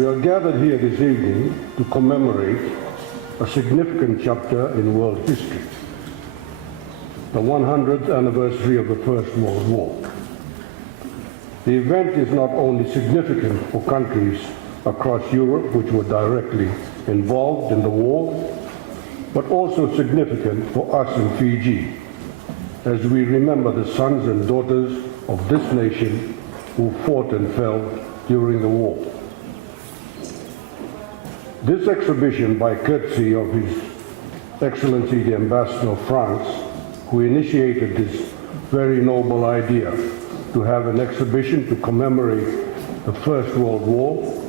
We are gathered here this evening to commemorate a significant chapter in world history, the 100th anniversary of the First World War. The event is not only significant for countries across Europe which were directly involved in the war, but also significant for us in Fiji, as we remember the sons and daughters of this nation who fought and fell during the war. This exhibition, by courtesy of His Excellency the Ambassador of France, who initiated this very noble idea to have an exhibition to commemorate the First World War,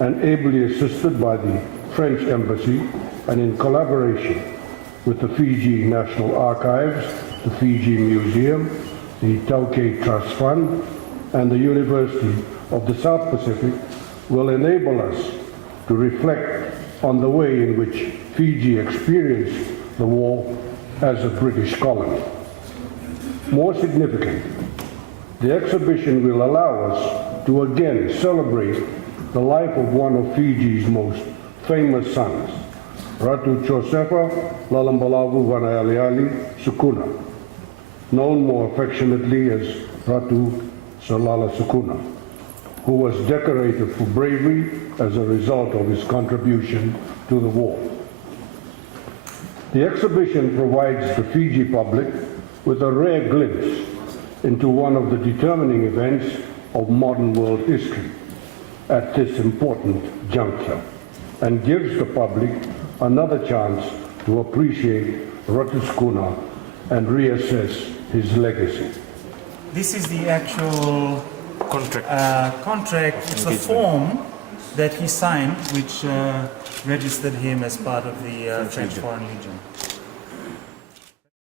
and ably assisted by the French Embassy and in collaboration with the Fiji National Archives, the Fiji Museum, the Tauke Trust Fund, and the University of the South Pacific, will enable us to reflect on the way in which Fiji experienced the war as a British colony. More significant, the exhibition will allow us to again celebrate the life of one of Fiji's most famous sons, Ratu Josefa Lalambalavu Vanayaliali Sukuna, known more affectionately as Ratu Salala Sukuna, who was decorated for bravery as a result of his contribution to the war. The exhibition provides the Fiji public with a rare glimpse into one of the determining events of modern world history at this important juncture, and gives the public another chance to appreciate Ratu Sukuna and reassess his legacy. This is the actual contract. It's the form that he signed, which registered him as part of the French Foreign Legion.